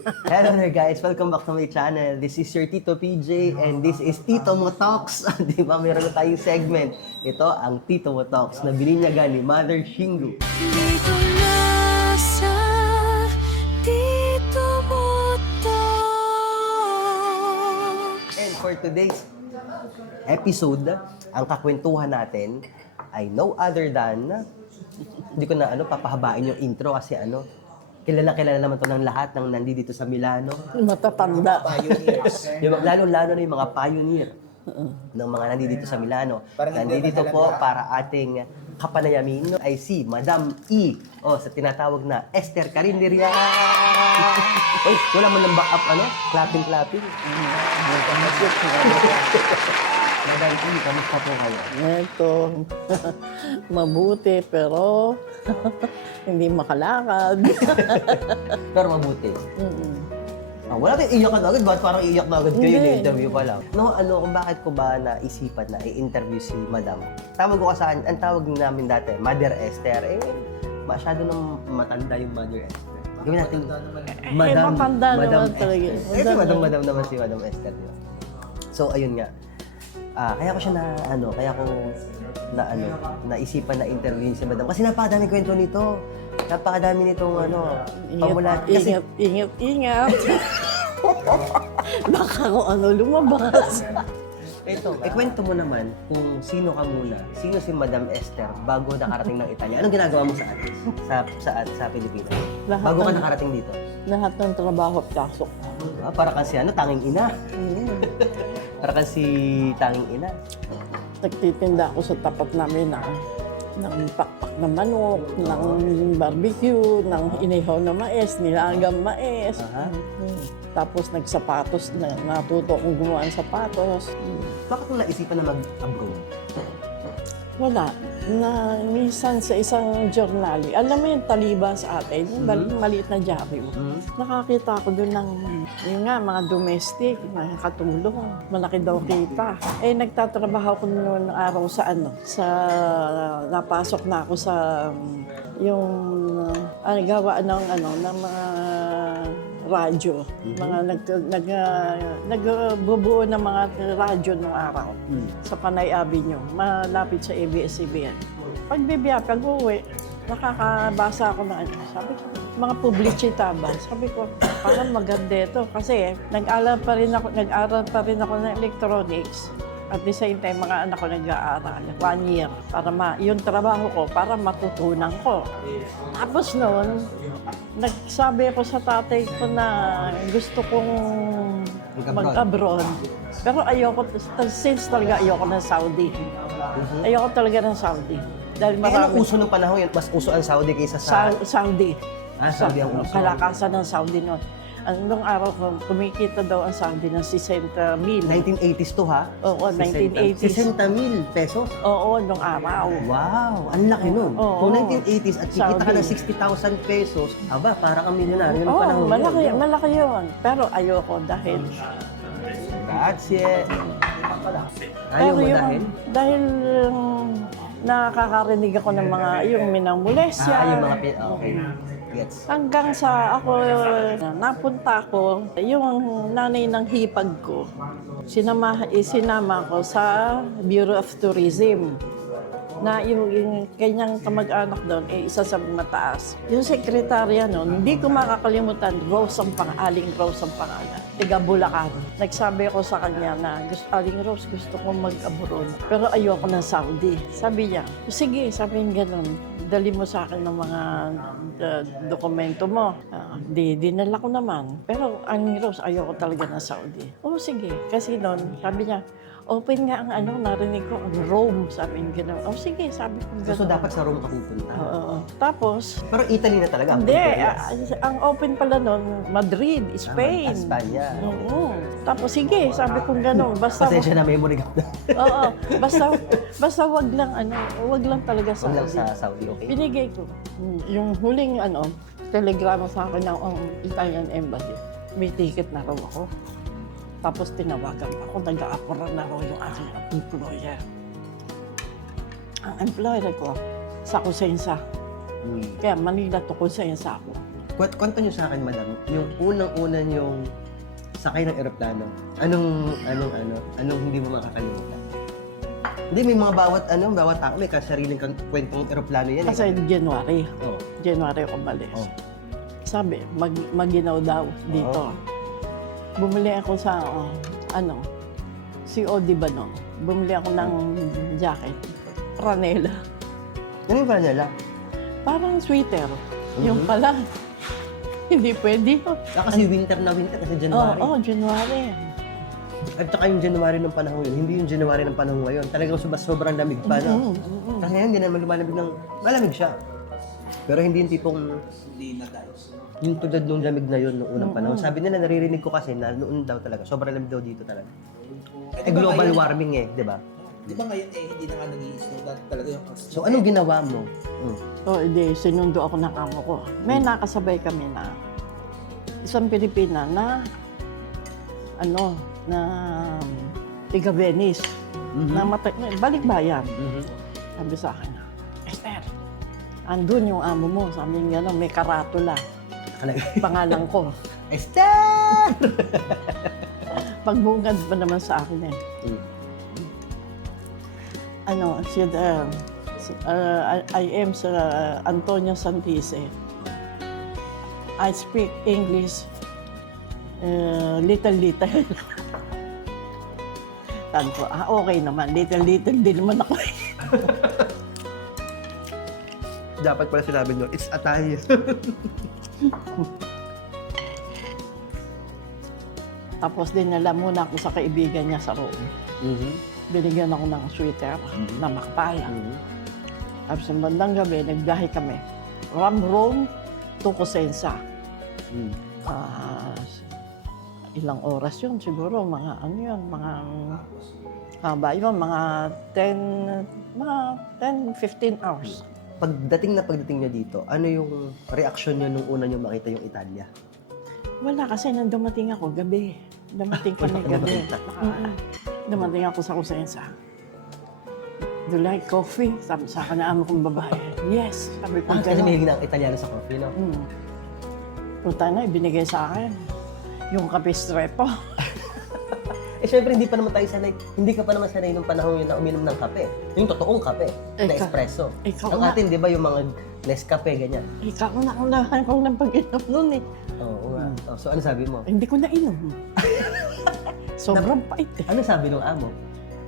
Hello there guys, welcome back to my channel. This is your Tito PJ and this is Tito Mo Talks. Di ba, meron na tayong segment. Ito ang Tito Mo Talks na bininyagan ni Mother Shingu. Dito na sa Tito Mo Talks. And for today's episode, ang kakwentuhan natin ay no other than, hindi ko na papahabain yung intro kasi kilala naman to ng lahat ng nandito sa Milano. Matatanda. Lalo-lalo na yung mga pioneer ng mga nandito sa Milano. Nandito po para ating kapanayamin ay si Madam E. Sa tinatawag na Esther Carinderia. Uy, wala mo ng backup, clapping. Madam E, kamusta po kayo? Ito, mabuti pero hindi makalakad. Pero mabuti. Wala tayong iyak na agad. Bakit parang iyak na agad kayo Hindi. na interview pa lang? Kung bakit ko ba naisipan na i-interview si Madam? Tawag ko kasi, ang tawag namin dati, Mother Esther. Masyado nang matanda yung Mother Esther. Gawin natin, matanda naman talaga. Madam naman si Madam Esther. Diba? So, ayun nga. Kaya ko siya naisipan na interviewin si Madam. Kasi napakadami kwento nito. Napakadami nitong pamulat. Kasi, Ingat. Baka kung lumabas. ito, ikwento mo naman kung sino ka muna. Sino si Madam Esther bago nakarating ng Italia? Anong ginagawa mo sa atin? Sa Pilipinas? Bago ka nakarating dito? Lahat ng trabaho pasok. Para kasi tanging ina. Para kasi tanging ina. Nagtitinda ako sa tapat namin ng pakpak na manok, ng barbecue, ng inihaw na mais, nilagang mais. Tapos nagsapatos, natuto akong gumawa ng sapatos. Bakit mo naisipan na mag-abroad? Wala. Minsan sa isang journal, alam mo yung taliba sa atin, yung maliit na dyaryo. Nakakita ko doon ng mga domestic, mga katulong. Malaki daw kita. Nagtatrabaho ko noon araw sa napasok na ako sa yung gawaan ng mga radyo. Mga nagbubuo ng mga radyo nung araw sa Panay Avenue, malapit sa ABS-CBN. Pag-uwi, nakakabasa ako ng sabi ko, mga publicita ba? Sabi ko, parang maganda ito. Kasi nag-aral pa rin ako ng electronics. At the same time, mga anak ko nag-aaral. 1 year. Para yung trabaho ko, para matutunan ko. Tapos noon, nagsabi ako sa tatay ko na gusto kong mag-abroad. Pero since talaga ayoko ng Saudi. Ayoko talaga ng Saudi. Dahil Anong uso ng panahon yan? Mas uso ang Saudi kaysa sa... Saudi. Saudi ang uso. Kalakasan ng Saudi noon. Anong araw ko, kumikita daw ang Saudi ng 60 mil. 1980s to ha? Oo, 1980s. 60,000 pesos? Oo, nung araw. Wow! Ang laki nun. Oo. Kung 1980s at kikita ka ng Saudi. 60,000 pesos, parang ang milyonaryo ng Oo, panahon malaki yun. Pero ayoko dahil... Grazie! Ayaw mo dahil? Dahil nakakarinig ako ng mga, yung minamulesya. Yung mga... Okay. Gets. Hanggang sa napunta ko, yung nanay ng hipag ko, sinama ko sa Bureau of Tourism. Na yung kanyang kamag-anak doon, isa sa mataas. Yung sekretarya noon, hindi ko makakalimutan, Aling Rose ang pangalan. Tiga Bulacan. Nagsabi ako sa kanya na, Aling Rose, gusto ko mag-abroad. Pero ayoko ng Saudi. Sabi niya, sige, sabi niya gano'n. Dali mo sa akin ng mga dokumento mo. Dinala ko naman. Pero Aling Rose, ayoko talaga ng Saudi. Sige. Kasi noon, sabi niya, open nga ang narinig ko, ang Rome, sabi niya gano'n. Sige, sabi ko gano'n. So dapat sa Rome ka pupunta? Oo. Tapos, pero Italy na talaga? Hindi, ang open pala noon, Madrid, Spain. Espanya. Oo. Tapos sige, sabi ko gano'n. Basta, pasensya na, memory gap na. oo. Basta wag lang talaga Huwag lang Saudi. sa Saudi, okay? Binigay ko. Yung huling telegrama sa akin ng Italian Embassy. May ticket na raw ako. Tapos tinawagan pa ako, nag-aapura na raw yung aking employer. Ang employer ko, sa Cosenza. Kaya Manila to Cosenza ako. Kwento niyo sa akin, madam, yung unang-una yung sakay ng eroplano. Anong hindi mo makakalimutan? Hindi, may mga bawat tao, may kasariling kwentong eroplano yan. Kasi January. Oh. January ako malis. Oh. Sabi, maginaw daw dito. Bumili ako sa, COD ba no? Bumili ako ng jacket. Ranela. Ano yung pala nila? Parang sweater. Yung pala, hindi pwede. Kasi winter kasi January. Oo, January. At saka yung January ng panahon yun, hindi yung January ng panahon ngayon. Talagang sobrang lamig pa, no? Kasi ngayon, hindi naman lumalamig ng... Malamig siya. Pero hindi yung tipong... Yung tulad nung lamig na yun noong unang panahon. Sabi nila, naririnig ko kasi na noon daw talaga, sobrang lamig daw dito talaga. Global warming di ba? Di ba ngayon hindi na nga nag-i-snow, dati talaga yung So, anong ginawa mo? Hindi, sinundo ako ng amo ko. May nakasabay kami na isang Pilipina na tiga Venice, na balikbayan. Sabi sa akin, Esther, andun yung amo mo. Sabi niya, may karatula. Pangalan ko. Esther! Pagbungad pa naman sa akin eh. I am Sir Antonio Santise. I speak English little. Sabi ko, okay naman. Little, di naman ako eh. Dapat pala sinabi nyo, it's atay. Tapos dinala muna ako sa kaibigan niya sa Rome. Binigyan ako ng sweater na makapal. Tapos sa bandang gabi, nagbiyahe kami. From Rome to Cosenza. Ilang oras yun siguro, mga mga 10-15 hours. Pagdating nyo dito, ano yung reaksyon nyo nung una nyo makita yung Italia? Wala kasi nang dumating ako gabi. Dumating kami gabi. Dumating ako sa Cosenza. Do you like coffee? Sabi sa akin na amo kong babae. Yes. Sabi ko Kasi may ang Italiano sa coffee, no? Punta na, ibinigay sa akin. Yung kape strepo. Syempre, hindi ka pa naman sanay nung panahon yun na uminom ng kape. Yung totoong kape, na espresso. Ang atin, di ba, yung mga Nescafe, ganyan. Ikaw na ko ng pag-inom nun eh. Oo nga. So, ano sabi mo? Hindi ko nainom. Sobrang pait eh. Ano sabi nung amo?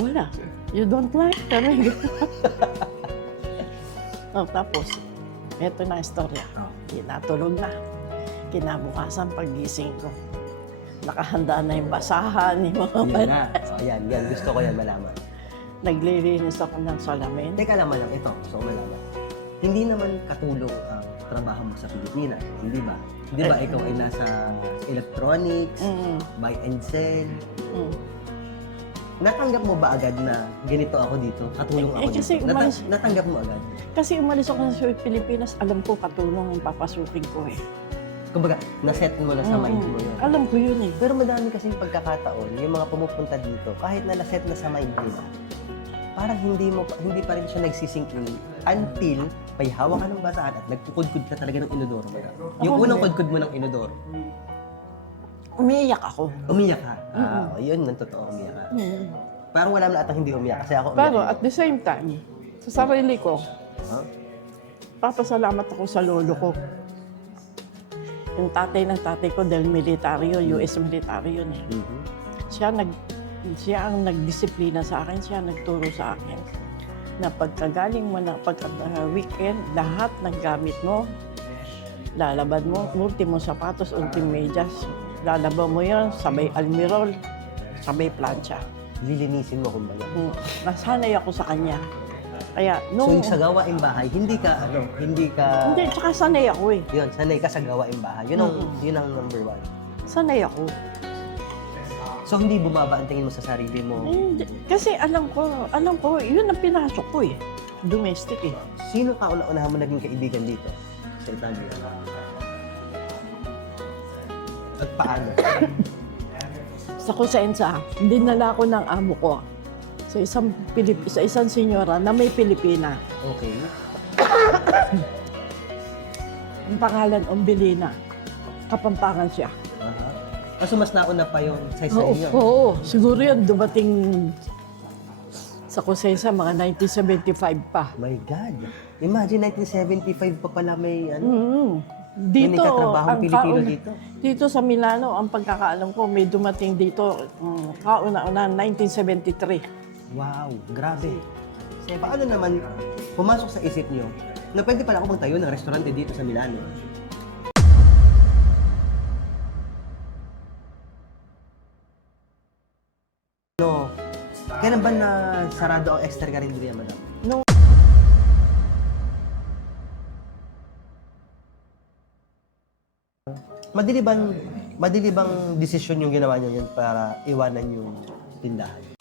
Wala. You don't like kami. Tapos, eto na istorya. Kinatulog na. Kinabukasan paggising ko. Nakahanda na yung basahan, yung mga Yun na. Yan. Gusto ko yan malaman. Naglilinis ako ng salamin. Teka lang, ito. Gusto ko malaman. Hindi naman katulong ang trabaho mo sa Pilipinas. Hindi ba? Hindi ba ikaw ay nasa electronics, buy and sell? Natanggap mo ba agad na ganito ako dito? Katulong ako kasi dito? Natanggap mo agad? Kasi umalis ako sa Pilipinas, alam ko katulong ang papasukin ko eh. Kumbaga, naset mo na sa mind mo yun. Alam ko yun eh. Pero madami kasing pagkakataon, yung mga pumupunta dito, kahit na naset na sa mind nila, parang hindi pa rin siya nagsisink in until may hawak ka ng basahan at nagkukudkud ka talaga ng inodoro mo. Yung unang kudkud mo ng inodoro. Umiiyak ako. Umiyak ka. Yun, ng totoo, umiyak ka. Parang wala na atang hindi umiyak kasi ako umiyak. Pero at the same time, sa sarili ko, papasalamat ako sa lolo ko. Yung tatay ng tatay ko dahil militaryo, US militaryo yun eh. Siya ang nagdisiplina sa akin, siya nagturo sa akin na pagkagaling mo na weekend, lahat ng gamit mo, lalabad mo, ultimo sapatos, ultimo medyas, lalaban mo yun, sabay almirol, sabay plancha. Lilinisin mo kumbaga. Nasanay ako sa kanya. Kaya So nung... yung sa gawaing bahay, hindi, tsaka sanay ako eh. Yun, sanay ka sa gawaing bahay. Yun ang number one. Sanay ako. So hindi bumaba ang tingin mo sa sarili mo? Hindi. Kasi alam ko, yun ang pinasok ko eh. Domestic eh. Sino ka una-unahan mo naging kaibigan dito sa Italia? At paano? Sa Cosenza, dinala ko ng amo ko sa isang senyora na may Pilipina. Okay. Ang pangalan, Umbelina. Kapampangan siya. Aha. Kaso mas nauna pa yung size Oo, niyo. oo. Siguro yan, dumating sa Kusesa, mga 1975 pa. My God. Imagine 1975 pa pala may ano. Dito, nagtatrabahong Pilipino dito. dito sa Milano, ang pagkakaalam ko, may dumating dito, kauna-una, 1973. Wow, grabe. Paano naman pumasok sa isip niyo na pwede pala ako magtayo ng restaurante dito sa Milano? No. Kailan ba na sarado ang Esther Carinderia, madam? No. Madili bang desisyon yung ginawa niyo yun para iwanan yung tindahan?